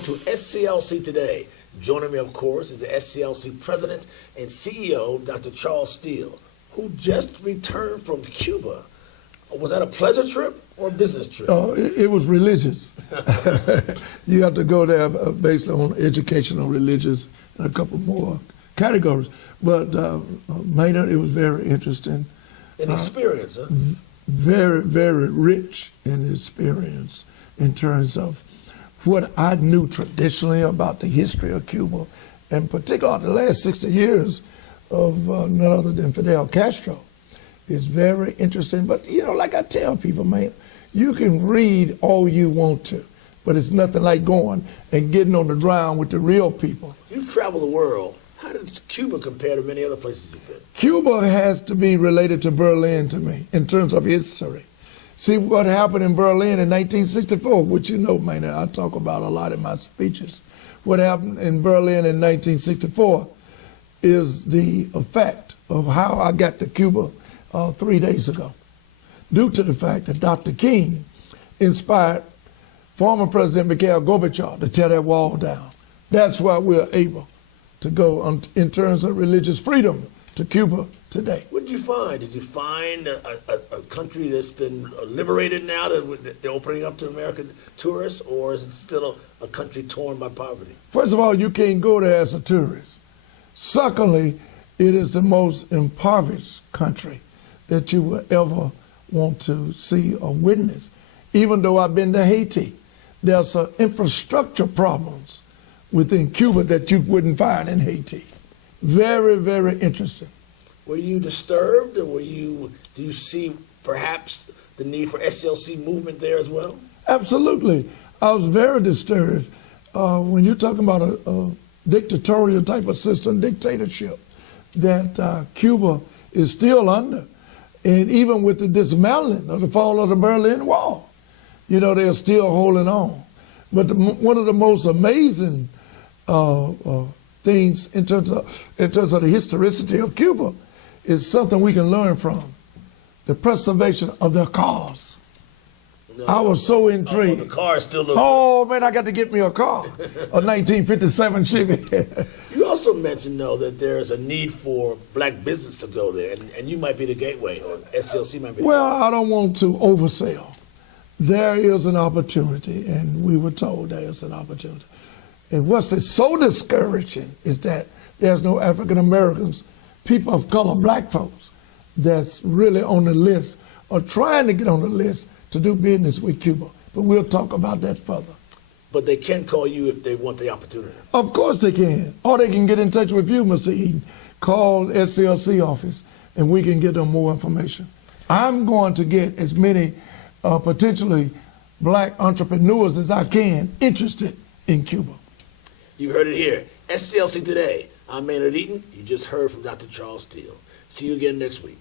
welcome to SCLC Today. Joining me, of course, is the SCLC President and CEO, Dr. Charles Steele, who just returned from Cuba. Was that a pleasure trip or a business trip? It was religious. You have to go there based on educational, religious, and a couple more categories. But Maynard, it was very interesting. An experience, huh? Very, very rich in experience in terms of what I knew traditionally about the history of Cuba, and particularly the last 60 years of none other than Fidel Castro. Is very interesting. But, you know, like I tell people, man, you can read all you want to, but it's nothing like going and getting on the ground with the real people. You've traveled the world. How did Cuba compare to many other places you've been? Cuba has to be related to Berlin to me in terms of history. See what happened in Berlin in 1964, which you know, man, I talk about a lot in my speeches. What happened in Berlin in 1964 is the effect of how I got to Cuba 3 days ago, due to the fact that Dr. King inspired former President Mikhail Gorbachev to tear that wall down. That's why we're able to go in terms of religious freedom to Cuba today. What did you find? Did you find a country that's been liberated now that they're opening up to American tourists, or is it still a country torn by poverty? First of all, you can't go there as a tourist. Secondly, it is the most impoverished country that you will ever want to see or witness. Even though I've been to Haiti, there's some infrastructure problems within Cuba that you wouldn't find in Haiti. Very, very interesting. Were you disturbed, or do you see perhaps the need for SCLC movement there as well? Absolutely. I was very disturbed. When you're talking about a dictatorial type of system, dictatorship, that Cuba is still under. And even with the dismantling of the fall of the Berlin Wall, you know, they're still holding on. But one of the most amazing things in terms of the historicity of Cuba is something we can learn from: the preservation of their cars. No, I was so intrigued. The car still looks. Oh man, I got to get me a car, a 1957 Chevy. You also mentioned, though, that there is a need for black business to go there, and you might be the gateway, or SCLC might be. Well, I don't want to oversell. There is an opportunity, and we were told there is an opportunity. And what's so discouraging is that there's no African Americans, people of color, black folks, that's really on the list or trying to get on the list to do business with Cuba. But we'll talk about that further. But they can call you if they want the opportunity. Of course they can. Or they can get in touch with you, Mr. Eaton. Call SCLC office, and we can get them more information. I'm going to get as many potentially black entrepreneurs as I can interested in Cuba. You heard it here. SCLC Today. I'm Maynard Eaton. You just heard from Dr. Charles Steele. See you again next week.